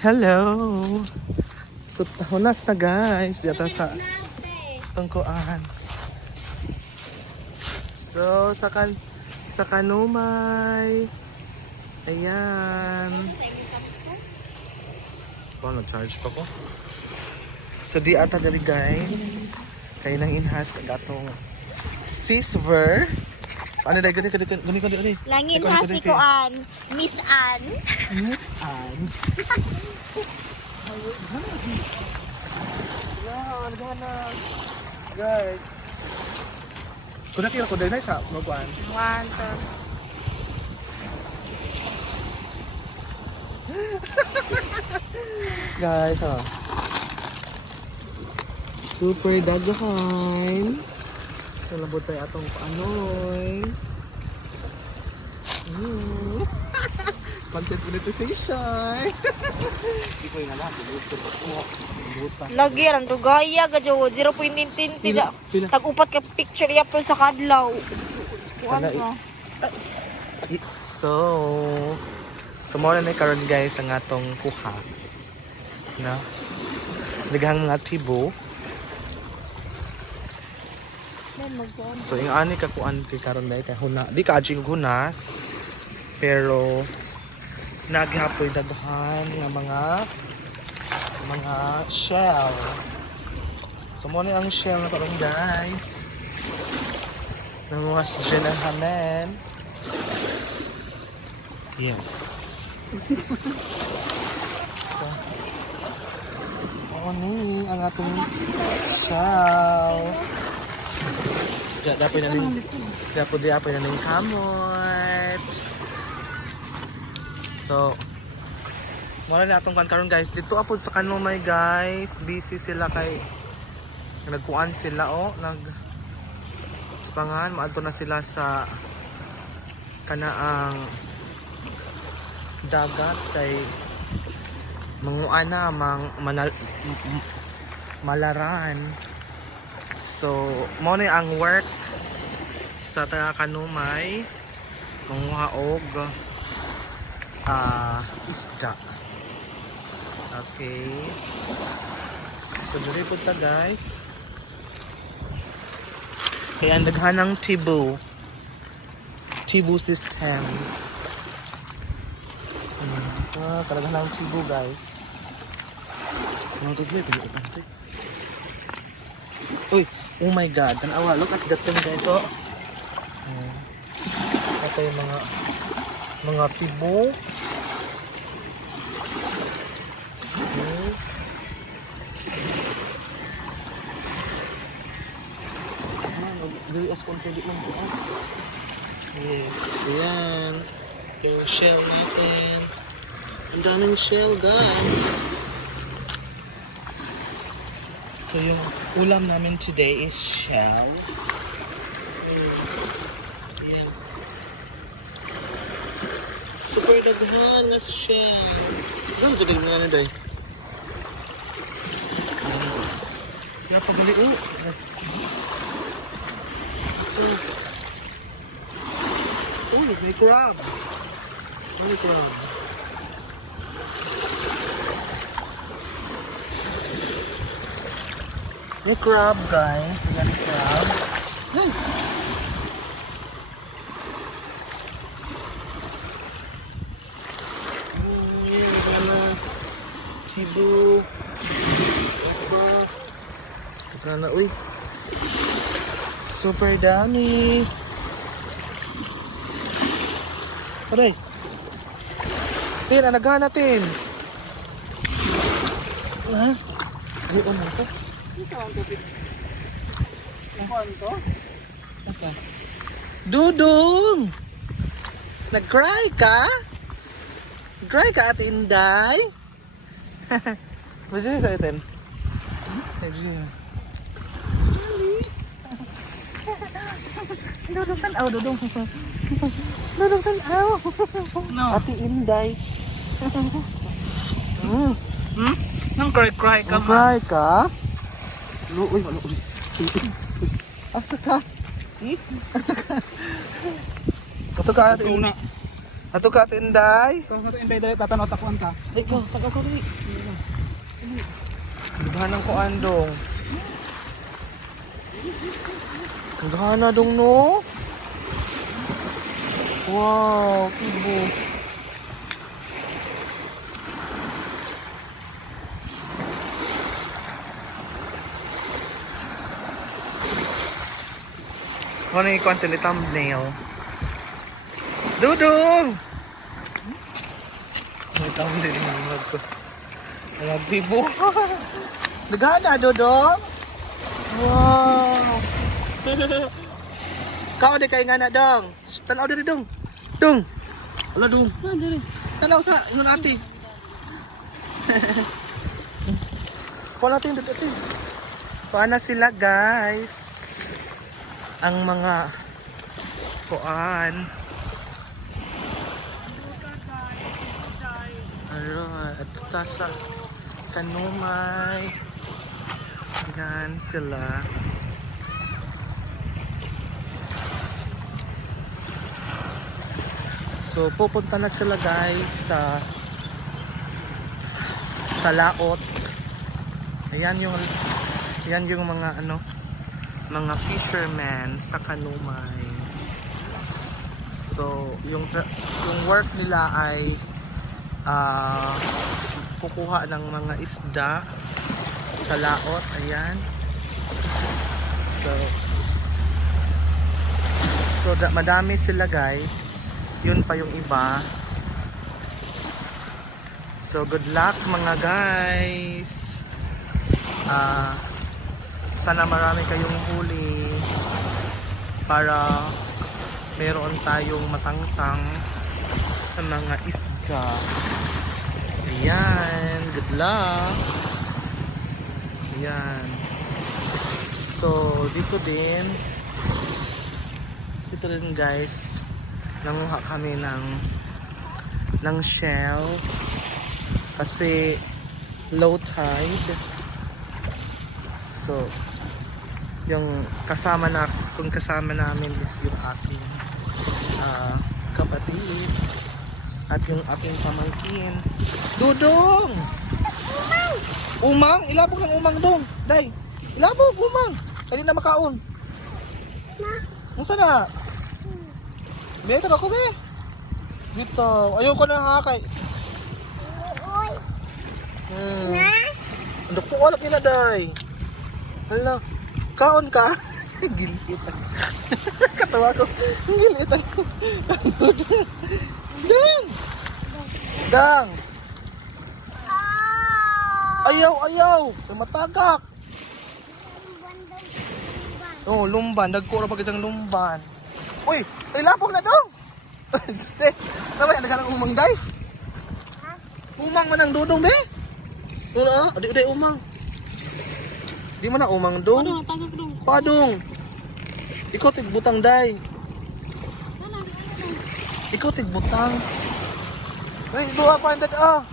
Hello! So, hunas na guys. Dito sa tungkuan. So, sa Kanumay. Ayan. Oh, nag-charge pa ko. So, di ata dali guys. Kayo nang inhas ang gatong Sisver. Ano dahil? Gani. Langin hasi ko an. Miss Ann. Miss Ann. Naghanap. Guys. Kung nakira ko dahil na isa, magkuhan. One, two. Guys, oh. Super dagahan. Kalabot tayo atong paanoy. Content monetization. Hindi ko yung alam. Lagi ran to gaya gadyo 0.19 Pila? tag-upat ka picture yapon sa kadlaw. Kuan Wala, ba? So muna na karon guys ang atong kuha. No? Daghang mga tibo. So yung ani ka kuan kay karon dai kay huna. Di ka adjing hunas. Pero naghapoy daghan nga mga shell. So muna ang shell na karon guys. Ng mga sinanhamen. Yes. So, ni ang atong shell. Dapat na ning kamot. So, wala na atong karon guys. Dito apod sa Kanumay guys. Busy sila kay nagkuan sila sa pangan maadto na sila sa kanaang dagat kay manguana malaran. So mo ni ang work sa taga Kanumay manguha og isda. Okay, so dili po ta guys. Kaya ang daghanang Tibu system. Talaga ng Tibu guys. Uy, oh my god, tanawa, look at that thing guys. Oh. Ito yung mga Tibu. Dili as konti lang po. Yes, yan. Yung shell natin. Ang daming shell guys. So yung ulam namin today is shell. Ayan. Super daghan na shell. Ganun sa galing nga na day. Nakabali o. Oh, may crab. May crab. May crab guys. May crab. Tibu. Kana uy. Super dami. Aray. Tin, anagahan natin. Ha? Ay, ano ito? Ito ang tubig. Ano ito? Asa? Dudong! Nag-cry ka? Nag-cry ka at Inday? Masaya sa itin? Masaya. Dudong tanaw, dudong. Dudong tanaw. No. Ate Inday. Nang cry-cry ka Cry ka? Uy, uy. Asa ka? Asa ka? Ito ka ate. Ato ka tinday. So, sa inday dahil tatanot ako anta. Ay ko, taga ko rin. Naghanang ko andong. Naghana dong no. Wow, kibo. Ano yung content ni thumbnail? Dudong! May thumbnail yung vlog ko. Ayan, bibo. Nagana, Dudong? Wow! Kau di kay nga na, Dong. Shh, tanaw diri, Dong. Dong! Wala, Dong. Tanaw sa, ingon ate. Kuha natin, dito. Kuha na sila, guys. Ang mga kuan. Alright, at ito sa Kanumay. Yan sila. So pupunta na sila guys sa laot. Ayan yung mga mga fishermen sa Kanumay. So yung work nila ay kukuha ng mga isda sa laot. Ayan. So madami sila guys. Yun pa yung iba. So good luck mga guys. Sana marami kayong huli para meron tayong matangtang sa mga isda. Ayan, good luck. Ayan. So dito rin guys, nanguha kami ng shell kasi low tide. So yung kasama namin is yung aking kapatid at yung aking pamangkin. Dudong! Umang! Ilabog ng umang dong! Day! Ilabog! Umang! Kaya na makaon! Musta na? Beto ako be! Dito! Ayoko na ha kay... Ano ko wala kina day? Hala! Kaon ka? Gilitan. Katawa ko. Gilitan. Dang! Dang! Ayaw! Matagak! Oh, lumban. Nagkura pa kitang lumban. Uy! Ay, lapog na dong! Namay, naghanang umang day? Umang man ang dudong be? Una, adik umang. Di man na umang dong? Padong! Ikaw tigbutang day. Ikaw tigbutang. Ay, duha pa inday ah.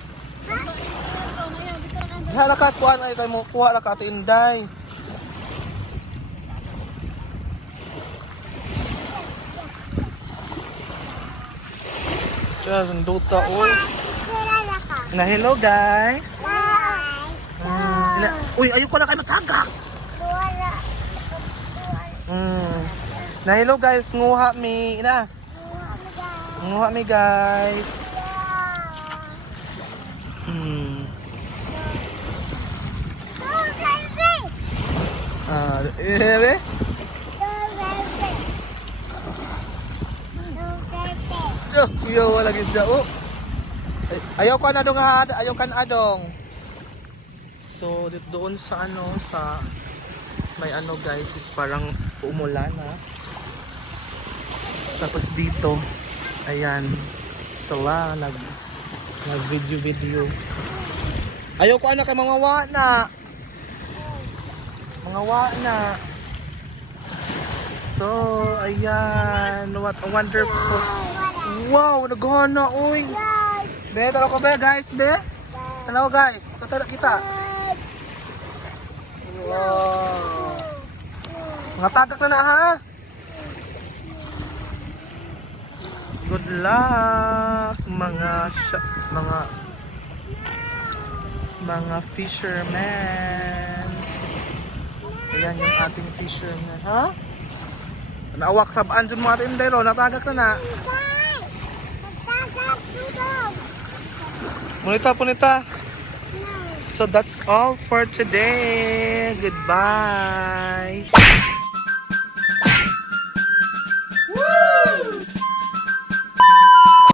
Diha ka kuan ay tayo mo kuha ra ka inday. Diyan duta oy. Na hello guys. Uy, ayoko na kayo matagak. Na hello guys, nguha mi ina. Nguha mi guys. Ebe? Yo, wala gid sa oh. Ayaw ka na dong ha, ayaw kan adong. So doon sa sa may guys is parang umulan na. Tapos dito ayan sila nag video. Ayaw ko kay mga wana. Mga wana. So ayan, what a wonderful. Wow, naghana oy. Be, tara ko be guys, be. Tanaw guys, katala kita. Wow. Mga tagak na ha. Good luck mga fishermen. Ayan yung ating fishermen, ha? Naawak sa baan dyan mo ating dero, natagak na na. Punita. So that's all for today. Goodbye.